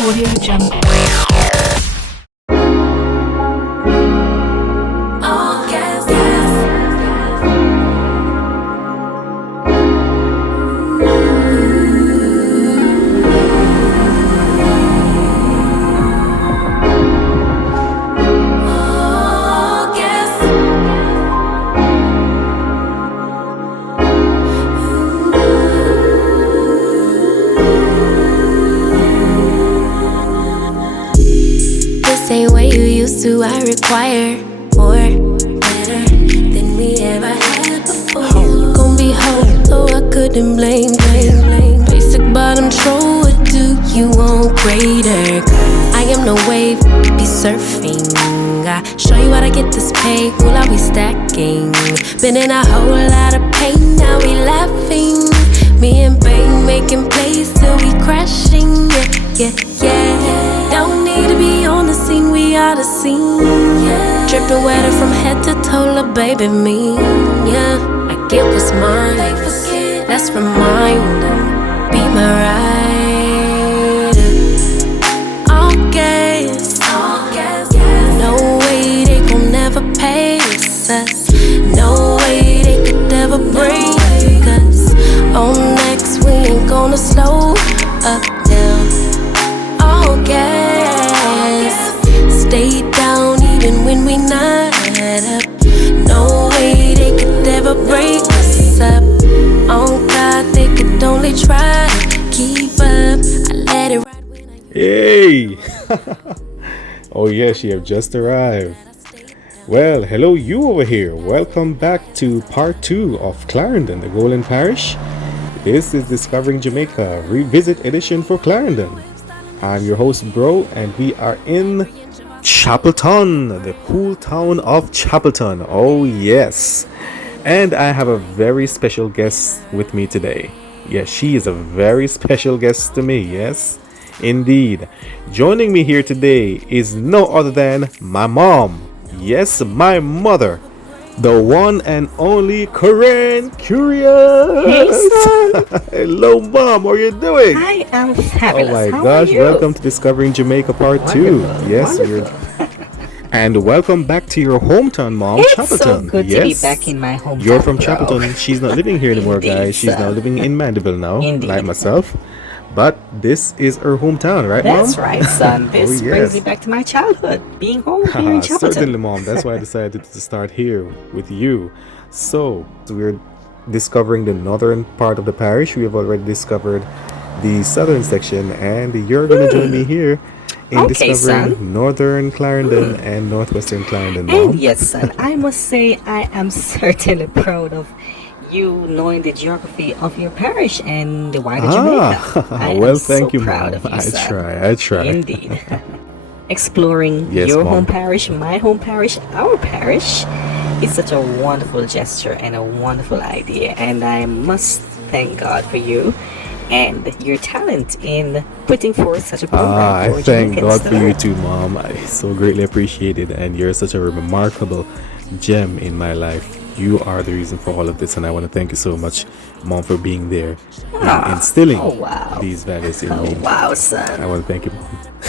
Audio Jungle. Same way you used to, I require more, better than we ever had before. Gon' be whole, though I couldn't blame. Basic bottom troll, what do you want greater? I am no wave, be surfing. I show you how to get this pay, will I be stacking? Been in a whole lot of pain, now we laughing. Me and Bane making plays till we crashing, yeah. Don't need to be on the scene, we are the scene. Dripping wetter from head to toe, lil' baby me. Yeah, I get what's mine. Let's remind them, be my rider. All gas, no way they gon' never pace us. No way they could ever break us. On next, we ain't gonna slow up now. All gas, stay down even when we not up. No way they could ever break us up. On God, they could only try to keep up. I let it ride when I... Hey! Oh yes, you have just arrived. Well, hello you over here. Welcome back to part 2 of Clarendon, the Golden Parish. This is Discovering Jamaica, Revisit Edition for Clarendon. I'm your host, Bro, and we are in Chapelton, the cool town of Chapelton. Oh yes. And I have a very special guest with me today. Yes, she is a very special guest to me, yes, indeed. Joining me here today is no other than my mom. Yes, my mother, the one and only Kurius. Hey, son. Hello, Mom. How are you doing? I am fabulous. Oh my How gosh! are you? Welcome to Discovering Jamaica Part 2. Wonderful, Yes, wonderful. and welcome back to your hometown, Mom, It's Chapelton. so good yes. to be back in my hometown. You're from bro. Chapelton. She's not living here anymore, Indeed, guys. She's son. now living in Mandeville now, Indeed. like myself. But this is her hometown, right, That's Mom? right, son. This Oh, yes. brings me back to my childhood, being home here in Chapelton. Certainly, Mom. That's why I decided to start here with you. So we're discovering the northern part of the parish. We have already discovered the southern section, and you're going to join me here in Okay, discovering son. northern Clarendon and northwestern Clarendon, Mom. And yes, son, I must say I am certainly proud of you knowing the geography of your parish and the wider Jamaica. I well, am thank so you, proud Mom. of you, son. I try. Indeed. Exploring Yes, your Mom. home parish, my home parish, our parish is such a wonderful gesture and a wonderful idea. And I must thank God for you and your talent in putting forth such a program. I for thank Jamaicans God to for you learn. too, Mom. I so greatly appreciate it, and you're such a remarkable gem in my life. You are the reason for all of this, and I want to thank you so much, Mom, for being there and instilling Oh, wow. these values in Oh, me. wow, I son. want to thank you, Mom.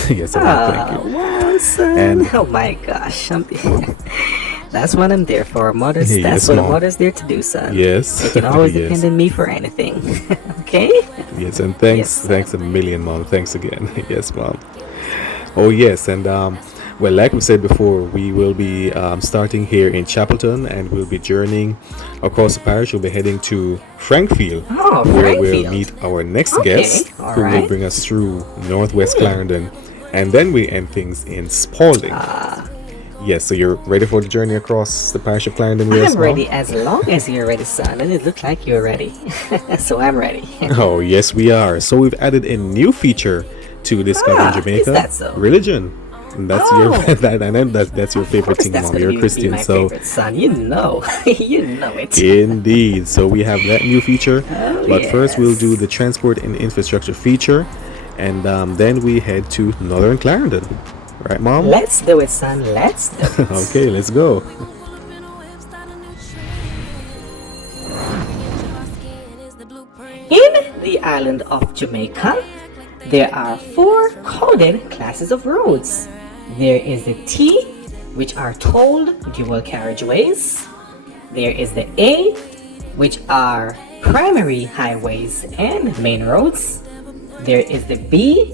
Yes, I want to thank you. Wow, son. And- oh, my gosh. That's what I'm there for. Mothers, Yes, that's what a Mom. mother's there to do, son. Yes. You can always Yes. depend on me for anything. Okay? Yes, and thanks, Yes, sir. thanks a million, Mom. Thanks again. Yes, Mom. Oh yes, and well, like we said before, we will be starting here in Chapelton, and we'll be journeying across the parish. We'll be heading to Frankfield, Oh, where we'll Frankfield. meet our next Okay, guest, all who will right. bring us through Northwest Clarendon, and then we end things in Spalding. Yes, so you're ready for the journey across the parish of Clarendon? Yes, I'm Mom? ready as long as you're ready, son. And it looks like you're ready. So I'm ready. Oh, yes, we are. So we've added a new feature to Discovering Is Jamaica. that so? Religion. And that's Oh. your that's your favorite thing, That's Mom. gonna You're a be Christian, my so favorite, son. You know. You know it. indeed. So we have that new feature. Oh, But first we'll yes. do the transport and infrastructure feature, and then we head to Northern Clarendon. Right, Mom? Let's do it, son. Let's do it. Okay, let's go. In the island of Jamaica, There are 4 coded classes of roads. There is the T, which are tolled dual carriageways. There is the A, which are primary highways and main roads. There is the B,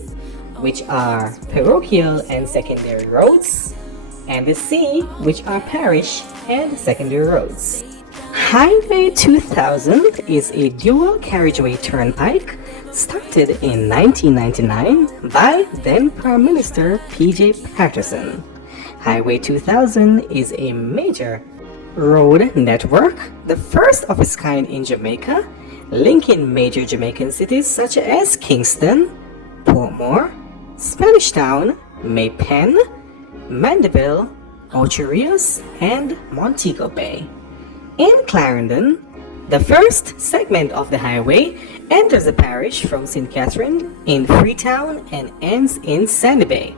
which are parochial and secondary roads. And the C, which are parish and secondary roads. Highway 2000 is a dual carriageway turnpike started in 1999 by then Prime Minister P.J. Patterson. Highway 2000 is a major road network, the first of its kind in Jamaica, linking major Jamaican cities such as Kingston, Portmore, Spanish Town, Maypen, Mandeville, Kurius, and Montego Bay. In Clarendon, the first segment of the highway enters the parish from St. Catherine in Freetown and ends in Sandy Bay.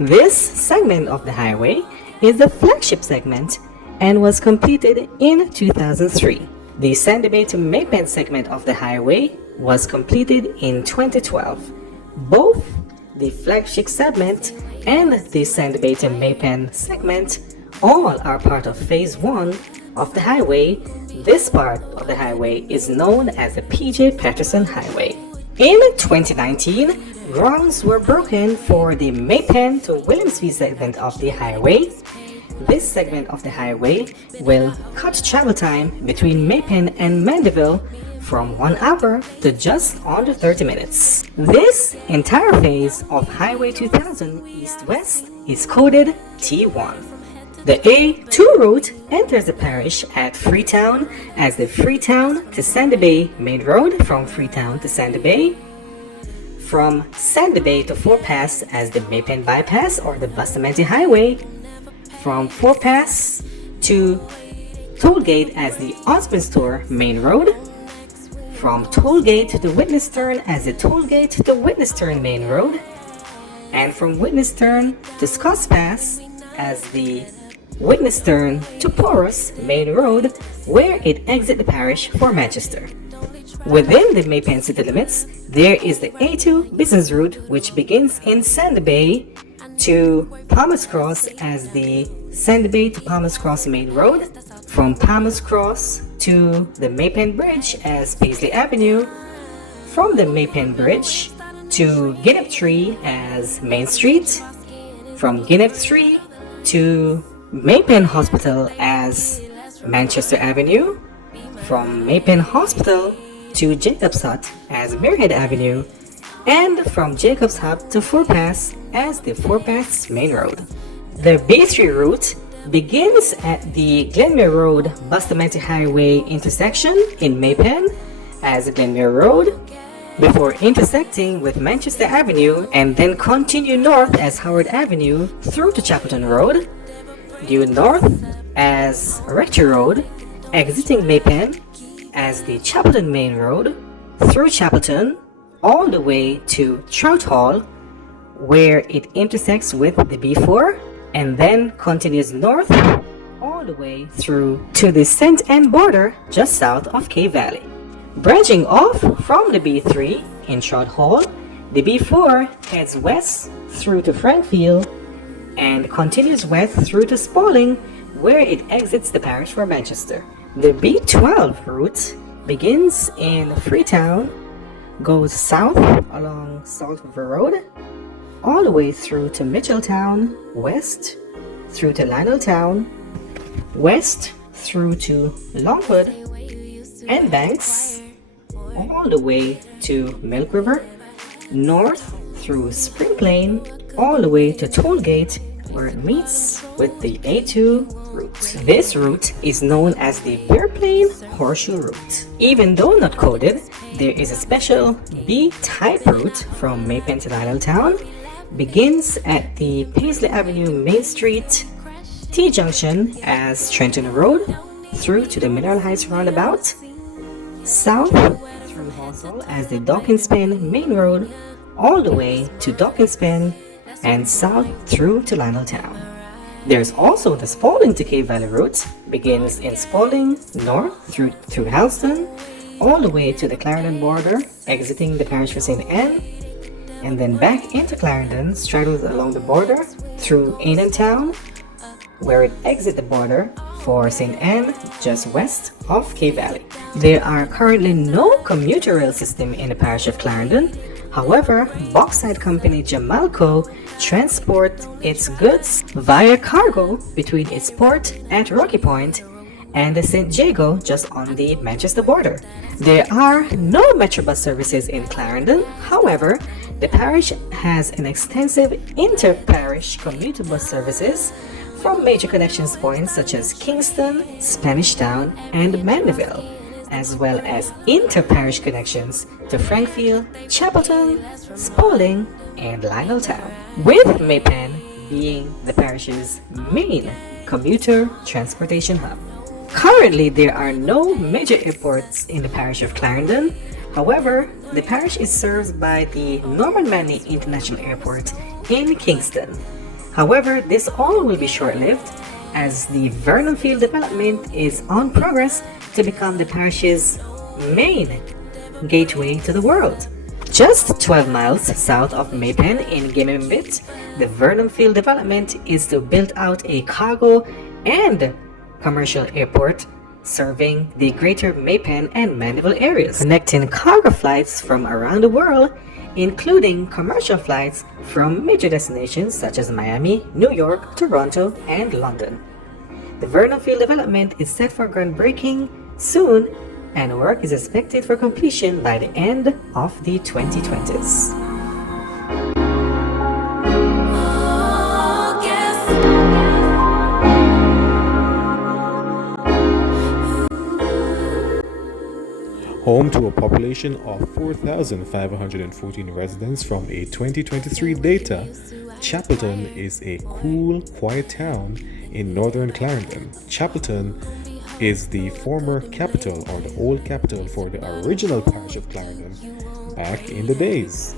This segment of the highway is the flagship segment and was completed in 2003. The Sandy Bay to Maypen segment of the highway was completed in 2012. Both the flagship segment and the Sandy Bay to Maypen segment all are part of Phase 1 of the highway. This part of the highway is known as the P.J. Patterson Highway. In 2019, grounds were broken for the Maypen to Williamsville segment of the highway. This segment of the highway will cut travel time between Maypen and Mandeville from 1 hour to just under 30 minutes. This entire phase of Highway 2000 East-West is coded T1. The A2 route enters the parish at Freetown as the Freetown to Sandy Bay Main Road from Freetown to Sandy Bay, from Sandy Bay to Fort Pass as the Maypen Bypass or the Bustamante Highway, from Fort Pass to Tollgate as the Osborne Store Main Road, from Tollgate to Witness Turn as the Tollgate to Witness Turn Main Road, and from Witness Turn to Scotts Pass as the Witness Turn to Porus Main Road, where it exits the parish for Manchester. Within the Maypen city limits, there is the A2 business route, which begins in Sandy Bay to Palmer's Cross as the Sandy Bay to Palmer's Cross Main Road, from Palmer's Cross to the Maypen Bridge as Paisley Avenue, from the Maypen Bridge to Guinea Tree as Main Street, from Guinea Tree to Maypen Hospital as Manchester Avenue, from Maypen Hospital to Jacob's Hut as Muirhead Avenue, and from Jacob's Hut to Fort Pass as the Fort Pass Main Road. The B3 route begins at the Glenmere Road Bustamante Highway intersection in Maypen as Glenmere Road, before intersecting with Manchester Avenue and then continue north as Howard Avenue through to Chapelton Road, due north as Rectory Road, exiting Maypen as the Chapelton Main Road, through Chapelton, all the way to Trout Hall, where it intersects with the B4, and then continues north all the way through to the St. Anne border just south of Cave Valley. Branching off from the B3 in Trout Hall, the B4 heads west through to Frankfield and continues west through to Spalding, where it exits the parish for Manchester. The B12 route begins in Freetown, goes south along Salt River Road, all the way through to Mitchelltown, west through to Lioneltown, west through to Longwood and Banks, all the way to Milk River, north through Spring Plain, all the way to Tollgate, where it meets with the A2 route. This route is known as the Bear Plain Horseshoe Route. Even though not coded, there is a special B-type route from Maypen to Lioneltown, begins at the Paisley Avenue Main Street T-junction as Trenton Road, through to the Mineral Heights roundabout, south through Halsall as the Dawkins Pen Main Road, all the way to Dawkins Pen, and south through to Lioneltown. There's also the Spalding to Cave Valley route, begins in Spalding, north through Halston, all the way to the Clarendon border, exiting the parish for St. Anne, and then back into Clarendon, straddles along the border through Ainan Town, where it exits the border for St. Anne, just west of K Valley. There are currently no commuter rail system in the parish of Clarendon. However, bauxite company Jamalco transport its goods via cargo between its port at Rocky Point and the St. Jago just on the Manchester border. There are no Metrobus services in Clarendon. However, the parish has an extensive inter-parish commuter bus services from major connections points such as Kingston, Spanish Town, and Mandeville, as well as inter-parish connections to Frankfield, Chapelton, Spalding, and Lionel Town, with Maypen being the parish's main commuter transportation hub. Currently, there are no major airports in the parish of Clarendon. However, the parish is served by the Norman Manley International Airport in Kingston. However, this all will be short-lived as the Vernon Field development is on progress to become the parish's main gateway to the world. Just 12 miles south of Maypen in Gamimbit, the Vernon Field development is to build out a cargo and commercial airport serving the greater Maypen and Mandeville areas, connecting cargo flights from around the world, including commercial flights from major destinations such as Miami, New York, Toronto, and London. The Vernon Field development is set for groundbreaking soon, and work is expected for completion by the end of the 2020s. Home to a population of 4,514 residents from a 2023 data, Chapelton is a cool, quiet town in northern Clarendon. Chapelton is the former capital or the old capital for the original parish of Clarendon back in the days.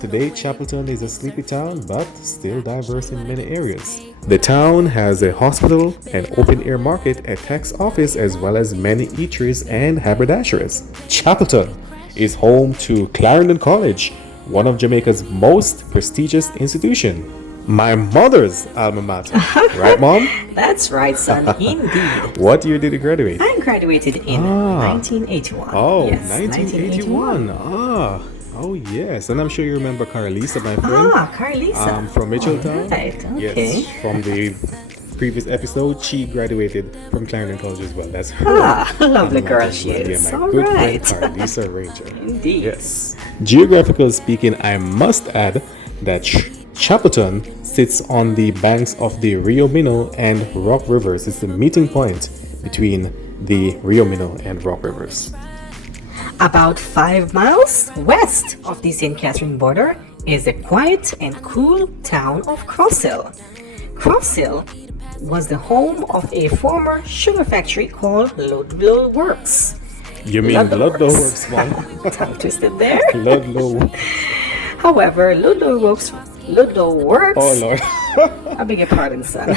Today, Chapelton is a sleepy town but still diverse in many areas. The town has a hospital, an open-air market, a tax office, as well as many eateries and haberdasheries. Chapelton is home to Clarendon College, one of Jamaica's most prestigious institutions. My mother's alma mater. Right, Mom? That's right, son. Indeed. What year did you graduate? I graduated in 1981. Oh, yes, 1981. Oh, yes. And I'm sure you remember Carlisa, my friend. Carlisa. From Mitchelltown. Right, okay. Yes, from the previous episode, she graduated from Clarendon College as well. That's her. Lovely girl she is. Yeah, my good friend Carlisa Ranger. Indeed. Yes. Geographically speaking, I must add that Chapelton sits on the banks of the Rio Minho and Rock Rivers. It's the meeting point between the Rio Minho and Rock Rivers. About 5 miles west of the St. Catherine border is the quiet and cool town of Crosshill. Crosshill was the home of a former sugar factory called Ludlow Works. You mean Ludlow Works, Mom? Tongue twisted there. Ludlow. However, Ludlow Works. Oh Lord. I beg your pardon, son.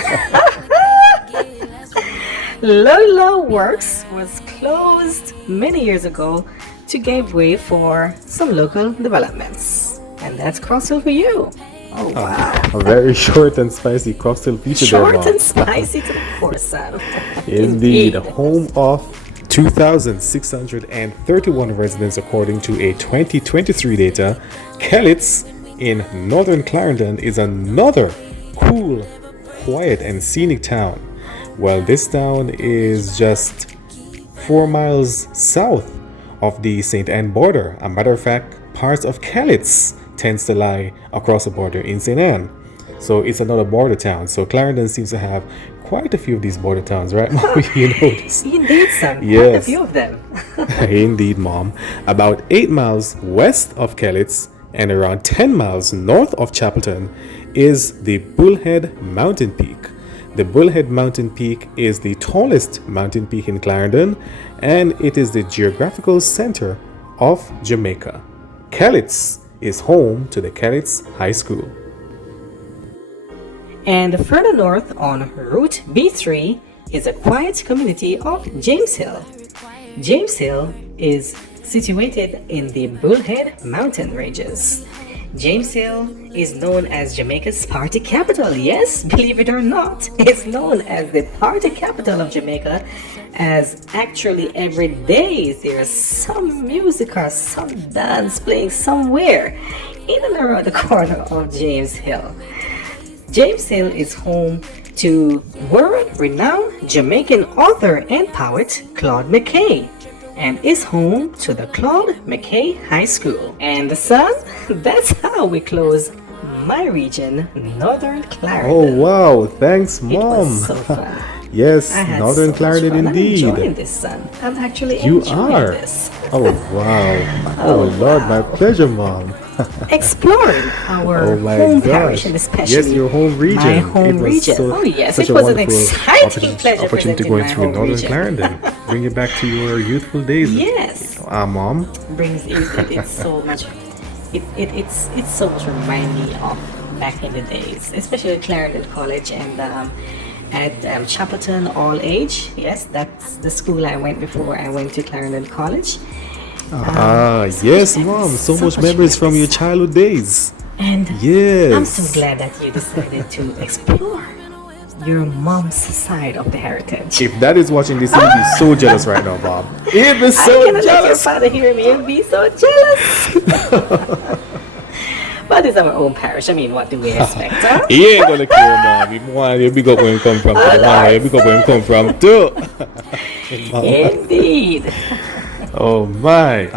Ludlow Works was closed many years ago to give way for some local developments. And that's Crosshill for you. Oh, wow. A very short and spicy Crosshill feature there, Mom. Short and spicy, of course, son. Indeed. Home of 2,631 residents according to a 2023 data. Kellits in northern Clarendon is another cool, quiet, and scenic town. Well, this town is just 4 miles south of the St. Anne border. A matter of fact, parts of Kellits tends to lie across the border in St. Anne. So it's another border town. So Clarendon seems to have quite a few of these border towns, right, Mom? You know this. Indeed, son. Yes. Quite a few of them. Indeed, Mom. About 8 miles west of Kellits and around 10 miles north of Chapelton is the Bullhead Mountain Peak. The Bullhead Mountain Peak is the tallest mountain peak in Clarendon, and it is the geographical center of Jamaica. Kellits is home to the Kellits High School. And further north on Route B3 is a quiet community of James Hill. James Hill is situated in the Bullhead Mountain ranges. James Hill is known as Jamaica's party capital. Yes, believe it or not, it's known as the party capital of Jamaica, as actually every day there's some music or some dance playing somewhere in and around the corner of James Hill. James Hill is home to world-renowned Jamaican author and poet Claude McKay, and is home to the Claude McKay High School. And the son, that's how we close my region, Northern Clarendon. Oh wow, thanks Mom. It was so fun. Yes, I had Northern so Clarendon much fun. indeed. I'm enjoying this, son. I'm actually You enjoying are. this. Oh wow. Oh Lord, my pleasure, Mom. Exploring our Oh my home gosh. parish, and especially Yes, your home region. my It home was region. so- Oh yes, such it a was an wonderful exciting pleasure opportunity presenting going my through home Northern region. Clarendon. Bring you back to your youthful days. Yes. Mom. Brings it's so much. It's so much remind me of back in the days, especially at Clarendon College and at Chapelton all age. Yes, that's the school I went before I went to Clarendon College. Yes, Mom. So much memories from your childhood days. And Yes. I'm so glad that you decided to explore your mom's side of the heritage. If Dad is watching this, he'll be so jealous right now, Bob. He'll be I so cannot let your jealous. father hear me and be so jealous. But it's our own parish. I mean, what do we expect, huh? He ain't gonna care, Mom. If one, you big up where you come from. You big up where you come from too. Indeed. Oh my.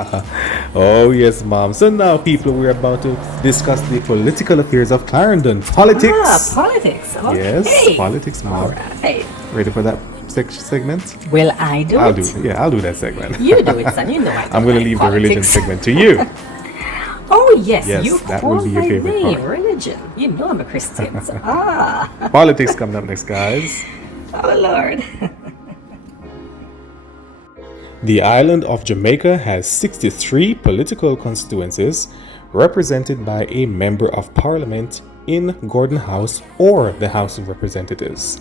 Oh yes, Mom. So now, people, we're about to discuss the political affairs of Clarendon. Politics. Politics. Okay. Yes, politics, Mom. All right. Ready for that segment? Will I do I'll it? do. Yeah, I'll do that segment. You do it, son. You know I don't I'm gonna like leave the religion politics. segment to you. Oh yes, Yes, you that call would be your my favorite name part. religion. You know I'm a Christian. So, Politics coming up next, guys. oh Lord. The island of Jamaica has 63 political constituencies represented by a member of parliament in Gordon House or the House of Representatives.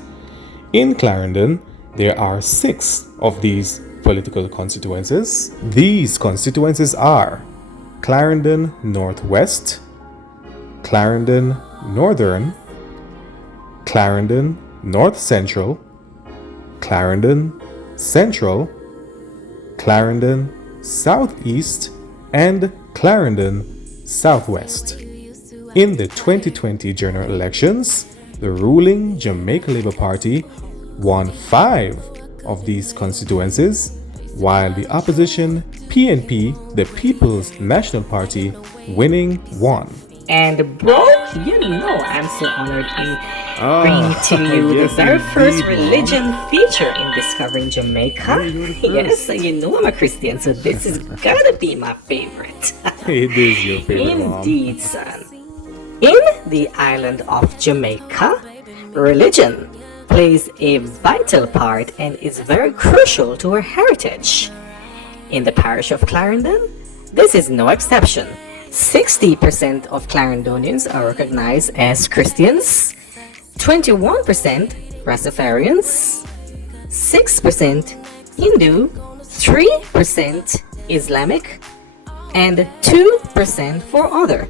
In Clarendon, there are 6 of these political constituencies. These constituencies are Clarendon Northwest, Clarendon Northern, Clarendon North Central, Clarendon Central, Clarendon Southeast, and Clarendon Southwest. In the 2020 general elections, the ruling Jamaica Labour Party won 5 of these constituencies, while the opposition PNP, the People's National Party, winning 1. And bro, you know I'm so honored to bring to you yes, the very first indeed, Mom. religion feature in Discovering Jamaica. Yes, you know I'm a Christian, so this is gotta be my favorite. It is your favorite, Mom. Indeed, son. In the island of Jamaica, religion plays a vital part and is very crucial to our heritage. In the parish of Clarendon, this is no exception. 60% of Clarendonians are recognized as Christians, 21% Rastafarians, 6% Hindu, 3% Islamic, and 2% for other.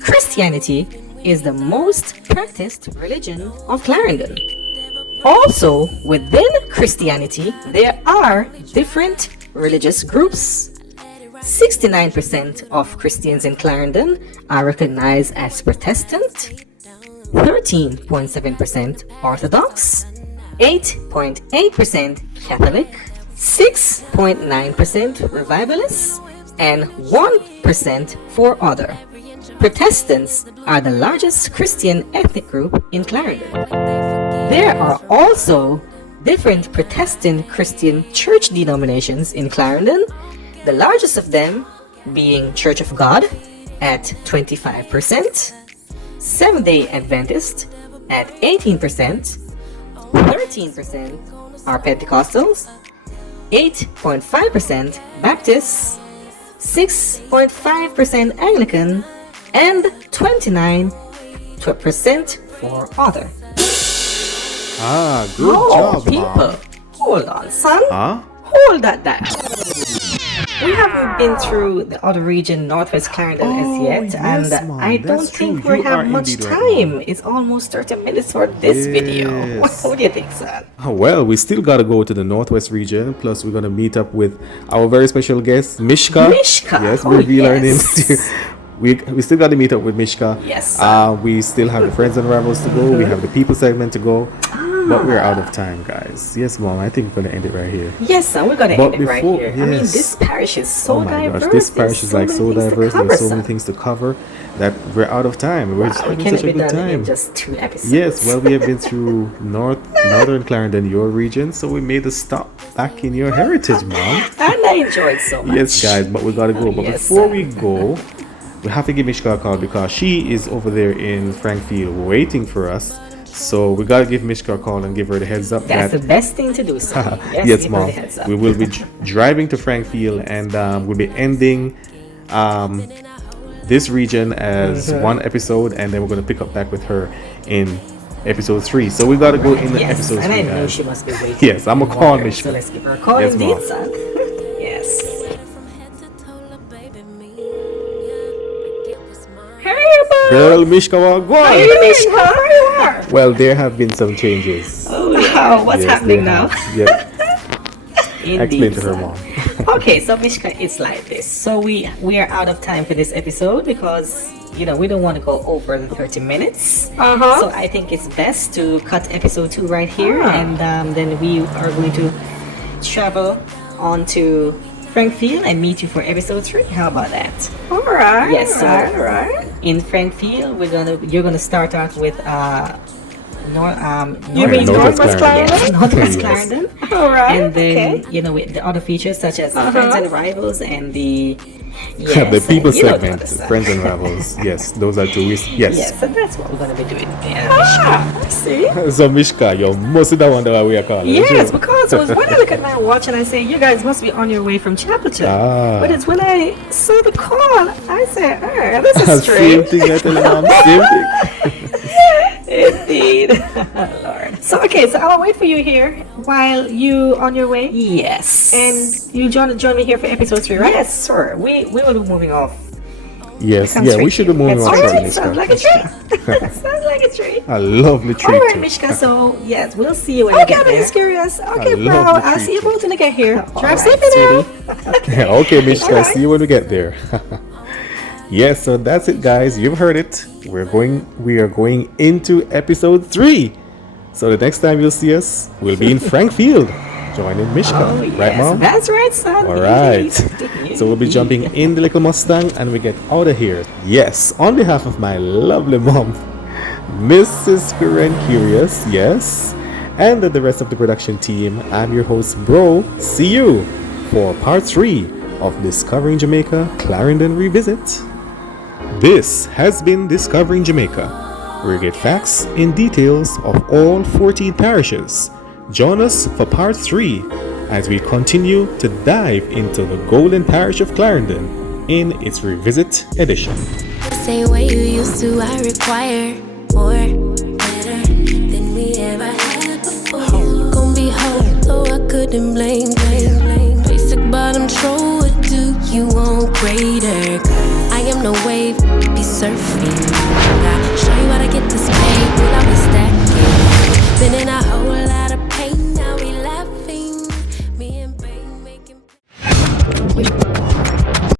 Christianity is the most practiced religion of Clarendon. Also, within Christianity, there are different religious groups. 69% of Christians in Clarendon are recognized as Protestant, 13.7% Orthodox, 8.8% Catholic, 6.9% Revivalists, and 1% for other. Protestants are the largest Christian ethnic group in Clarendon. There are also different Protestant Christian church denominations in Clarendon, the largest of them being Church of God at 25%, Seventh-day Adventist at 18%, 13% are Pentecostals, 8.5% Baptists, 6.5% Anglican, and 29% for other. Good job, people, Mom. hold on, son. Huh? Hold that down. We haven't been through the other region, Northwest Clarendon, as yet, and Mom, I don't that's think true. we You are have much indeed right, time. It's almost 30 minutes for this video. Yes. What do you think, son? Oh, well, we still got to go to the Northwest region. Plus, we're going to meet up with our very special guest, Mishka. Mishka. Yes, Oh, reveal her name. yes. We still got to meet up with Mishka. Yes, We still have the Friends and Ravels to go. We have the People segment to go. But we're out of time, guys. Yes, Mom, I think we're going to end it right here. Yes, son, we're gonna But end it right before- here. I mean, yes. this parish is so Oh my diverse. gosh, this There's parish is like many so things to diverse. cover, There's so many son. things to cover that we're out of time. We're just Wow, we having can't such a be good done in time. just 2 episodes. Yes, well, we have been through Northern Clarendon, your region, so we made a stop back in your heritage, Mom. And I enjoyed so much. Yes, guys, but we gotta go. But Yes, before sir. we go, we have to give Mishka a call because she is over there in Frankfield waiting for us. So we gotta give Mishka a call and give her the heads up That's that the best thing to do, son. yes, give her Mom. the heads up. We will be driving to Frankfield and we'll be ending this region as one episode, and then we're gonna pick up back with her in episode 3. So we gotta go in the Yes, episode and 3, I know guys. she must be waiting. Yes, I'm gonna call So Mishka. let's give her a call Yes, indeed, Mom. son. Yes. Hey, bud. Girl, Mishka, go on. Hey, Mishka, how you are? Well, there have been some changes. Oh, wow. What's Yes, happening there now? have. Yes, explain to her, son. Mom. Okay, so Mishka, it's like this. So we are out of time for this episode because we don't want to go over the 30 minutes. So I think it's best to cut episode 2 right here, and then we are going to travel on to Frankfield and meet you for episode 3. How about that? All right. Yes, so all right. in Frankfield, you're gonna start out with You mean Northwest Northwest Clarendon. Clarendon? Yes, Northwest Yes. Clarendon. All right. And then, okay. with the other features such as Friends and Rivals and the The people you know the segment, other stuff. Friends and Ravels. Yes, those are 2. Yes. Yes, and that's what we're gonna be doing. I see. So, Mishka, you must wonder why we are calling. Yes, because it was when I look at my watch and I say, you guys must be on your way from Chapelton. Ah. But it's when I saw the call, I said, this is Same strange. thing, I tell you, Mom. Same thing. Indeed. Lord. So okay, so I'll wait for you here while you on your way, Yes. and you join me here for episode 3, right? yes, sir. We will be moving off. Yes, Come yeah, straight we should to be you. moving Head on straight shortly, to you. Sounds like a treat. Sounds like a treat. A lovely treat. All right, too. Mishka. So yes, we'll see you when you Okay, get I'm there. just curious. Okay, love bro. the I'll see you treat. both when I get here. All Drive right, safely now. sweetie. Okay, Mishka, Alright. see you when we get there. Yes, so that's it, guys. You've heard it. We are going into episode 3. So the next time you'll see us, we'll be in Frankfield, joining Mishka. Oh, Right, yes, Mom? that's right, son. All right. So we'll be jumping in the little Mustang and we get out of here. Yes, on behalf of my lovely mom, Mrs. Kurius, yes, and the rest of the production team, I'm your host, Bro. See you for part 3 of Discovering Jamaica Clarendon Revisit. This has been Discovering Jamaica, where you get facts and details of all 14 parishes. Join us for part 3 as we continue to dive into the Golden Parish of Clarendon in its Revisit edition. Same way you used to, I require more, better than we ever had before. Gon' be whole, though I couldn't blame. Basic bottom troll, what do you want greater? I am no wave, be surfing. I show you how to get this paid, will I be stacking? Been in a whole lot of pain, now we laughing. Me and pain making.